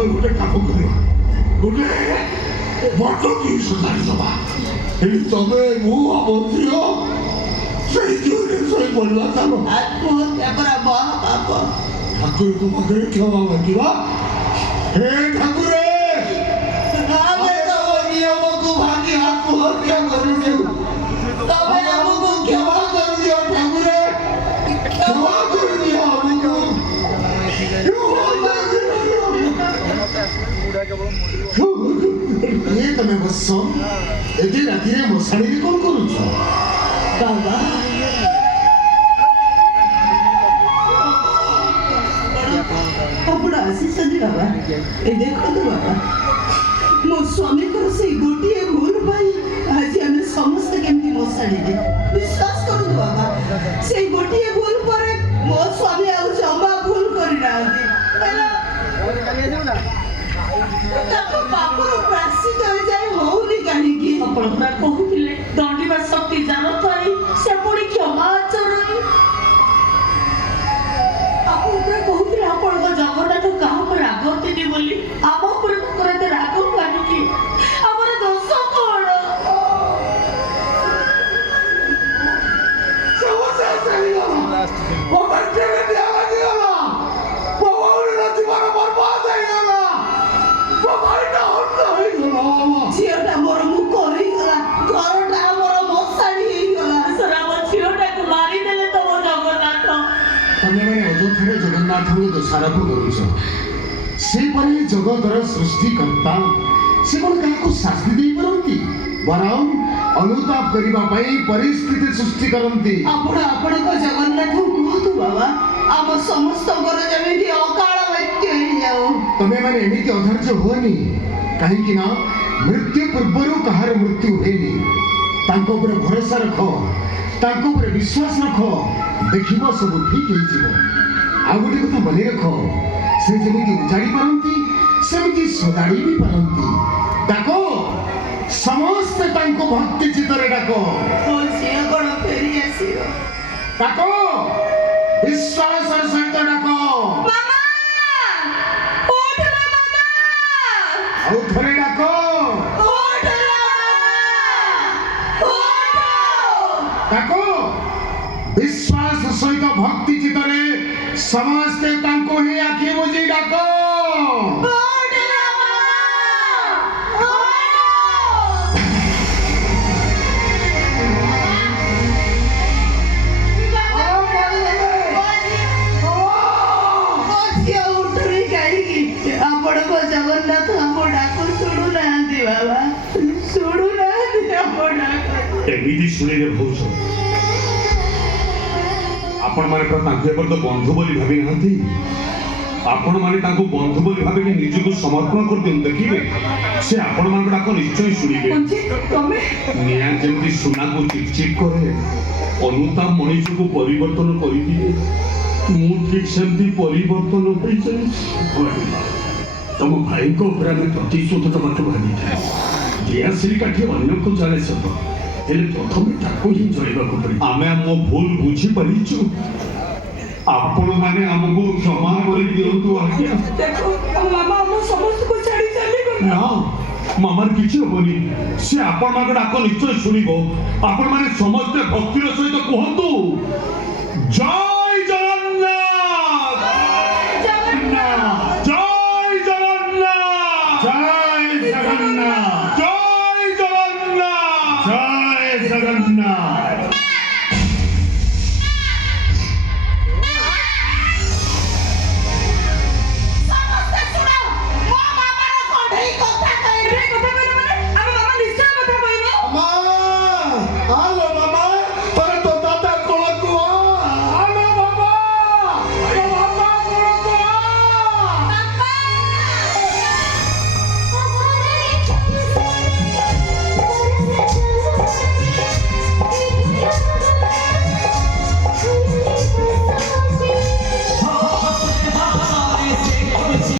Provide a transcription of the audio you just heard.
ଆମେ ଗୋଟେ କାମ କରିବା, ଗୋଟେ ବଡ଼ ଜିନିଷ ଜାଣିଦବା। ଏଠି ତମେ ମୁଁ ଆମ ଝିଅ ସେଇ ଝିଅରେ ଶୋଇ ପଡ଼ିବା। ଚାଲ ଆତ୍ମହତ୍ୟା କରା ମହାପାପ। ଠାକୁରଙ୍କ ପାଖରେ କ୍ଷମା ମାଗିବା। ହେ ଠାକୁରେ, ଆମେ ତମ ନିୟମକୁ ଭାଙ୍ଗି ଆତ୍ମହତ୍ୟା କରୁଛୁ, ତମେ ଆମକୁ କ୍ଷମା କରିଦିଅ ଠାକୁରେ, କ୍ଷମା କରିଦିଅ ଆମକୁ। ତମେ ବସ ଏଠି ରାତିରେ ମଶାଣିରେ କଣ କରୁଛ? ବାବା ଆପଣ ଆସିଛନ୍ତି ବାବା। ଏ ଦେଖନ୍ତୁ ବାବା, ମୋ ସ୍ୱାମୀଙ୍କର ସେଇ ଗୋଟିଏ ଭୁଲ ପାଇଁ ଆଜି ଆମେ ସମସ୍ତେ କେମିତି ମଶାଣିରେ। ବିଶ୍ୱାସ କରନ୍ତୁ ବାବା, ସେଇ ଗୋଟିଏ ଭୁଲ ପରେ ମୋ ସ୍ୱାମୀ ଆଉ ଜମା ଭୁଲ କରିନାହାନ୍ତି। ତାଙ୍କ ପାପରୁ ପ୍ରାଶ୍ଚିତ ହୋଇଯାଇ ହଉନି କାହିଁକି? ଆପଣ ପୁରା କହୁଥିଲେ ଦଣ୍ଡିବା ଶକ୍ତି ଜାନ ଥାଇ ସେ ପୁଣି କ୍ଷମା ଆଚରଣ। ଆପଣ ପୁରା କହୁଥିଲେ ଆପଣଙ୍କ ଜଗନ୍ନାଥ କାହା ଉପରେ ରାଗନ୍ତିନି ବୋଲି। ଆମ ଉପରେ ତାଙ୍କର ଏତେ ରାଗ କାହିଁକି? ଆମର ଦୋଷ କଣ? ଝିଅଟା ମୋର ମୁଖ ହେଇଗଲା, ଘରଟା ଆମର ମଶାଣି ହେଇଗଲା। ସାର୍, ଆମ ଝିଅଟାକୁ ମାରିଦେଲେ ତମ ଜଗନ୍ନାଥ। ତମେମାନେ ଅଯଥାରେ ଜଗନ୍ନାଥଙ୍କୁ ଦୋଷାରୋପ କରୁଛ। ସେପରି ଜଗତର ସୃଷ୍ଟିକର୍ତ୍ତା ସେ କଣ କାହାକୁ ଶାସ୍ତି ଦେଇପାରନ୍ତି? ବରଂ ଅନୁତାପ କରିବା ପାଇଁ ପରିସ୍ଥିତି ସୃଷ୍ଟି କରନ୍ତି। ଆପଣ ଆପଣଙ୍କ ଜଗନ୍ନାଥଙ୍କୁ କୁହନ୍ତୁ ବାବା, ଆମ ସମସ୍ତଙ୍କର ଯେମିତି ଅକାଳ ମୃତ୍ୟୁ ହେଇଯାଉ। ତମେମାନେ ଏମିତି ଅଧୈର୍ଯ୍ୟ ହୁଅନି, କାହିଁକି ନା ମୃତ୍ୟୁ ପୂର୍ବରୁ କାହାର ମୃତ୍ୟୁ ହୁଏନି। ତାଙ୍କ ଉପରେ ଭରସା ରଖ, ତାଙ୍କ ଉପରେ ବିଶ୍ୱାସ ରଖ, ଦେଖିବ ସବୁ ଠିକ ହେଇଯିବ। ଆଉ ଗୋଟେ କଥା ମନେ ରଖ, ସେ ଯେମିତି ଉଜାଡ଼ି ପାରନ୍ତି ସେମିତି ସଜାଡ଼ି ବି ପାରନ୍ତି। ଡାକ, ସମସ୍ତେ ତାଙ୍କୁ ଭକ୍ତି ଚିତ୍ତରେ ଡାକ। ମୋ ଝିଅ କଣ ଫେରି ଆସିବ? ଡାକ, ବିଶ୍ୱାସର ସହିତ ଡାକ। ମାମା! ଉଠ ଲୋ ମାମା! ଆଉ ଥରେ ଡାକ। ଉଠ ଲୋ ମାମା! ଉଠ! ଡାକ, ବିଶ୍ୱାସ ସହିତ ଭକ୍ତି ଚିତ୍ତରେ ସମସ୍ତେ ତାଙ୍କୁ ହିଁ ଆଖି ବୁଜି ଡାକ। ଉଠ ଲୋ ମାମା! ଉଠ! ଆପଣଙ୍କ ଜଗନ୍ନାଥ ଆମ ଡାକ ଶୁଣୁନାହାନ୍ତି ବାବା, ଶୁଣୁନାହାନ୍ତି ଆମ ଡାକ। ଏମିତି ଶୁଣିଲେ ଭାଉଛ, ଆପଣମାନେ ପୁରା ତାଙ୍କୁ ଏପର୍ଯ୍ୟନ୍ତ ବନ୍ଧୁ ବୋଲି ଭାବି ନାହାନ୍ତି। ଆପଣମାନେ ତାଙ୍କୁ ବନ୍ଧୁ ବୋଲି ଭାବିକି ନିଜକୁ ସମର୍ପଣ କରିଦିଅନ୍ତୁ, ଦେଖିବେ ସେ ଆପଣମାନଙ୍କ ଡାକ ନିଶ୍ଚୟ ଶୁଣିବେ। ତମେ ନିଆଁ ଯେମିତି ସୁନାକୁ ଚିପଚିପ କରେ, ଅନୁତାପ ମଣିଷକୁ ପରିବର୍ତ୍ତନ କରିଦିଏ, ମୁଁ ଠିକ ସେମିତି ପରିବର୍ତ୍ତନ ହୋଇଯାଏ। ତମ ଭାଇଙ୍କ ଉପରେ ଆମେ ପ୍ରତିଶୋଧ ଦେବାକୁ ଭାବିଥାଏ। ଦିଆସିରି କାଠି ଅନ୍ୟକୁ ଜାଳେ ସତ, ହେଲେ ପ୍ରଥମେ ତାକୁ ହିଁ ଜଳିବାକୁ ପଡେ। ଆମେ ଆମ ଭୁଲ ବୁଝିପାରିଛୁ, ଆପଣମାନେ ଆମକୁ କ୍ଷମା କରିଦିଅନ୍ତୁ ଆଜ୍ଞା। ଦେଖ, ମାମା ଆମ ସମସ୍ତଙ୍କୁ ଛାଡ଼ି ଚାଲିଗଲା। ନା, ମାମାର କିଛି ହବନି, ସେ ଆପଣମାନଙ୍କ ଡାକ ନିଶ୍ଚୟ ଶୁଣିବ। ଆପଣମାନେ ସମସ୍ତେ ଭକ୍ତିର ସହିତ କୁହନ୍ତୁ, ଜୟ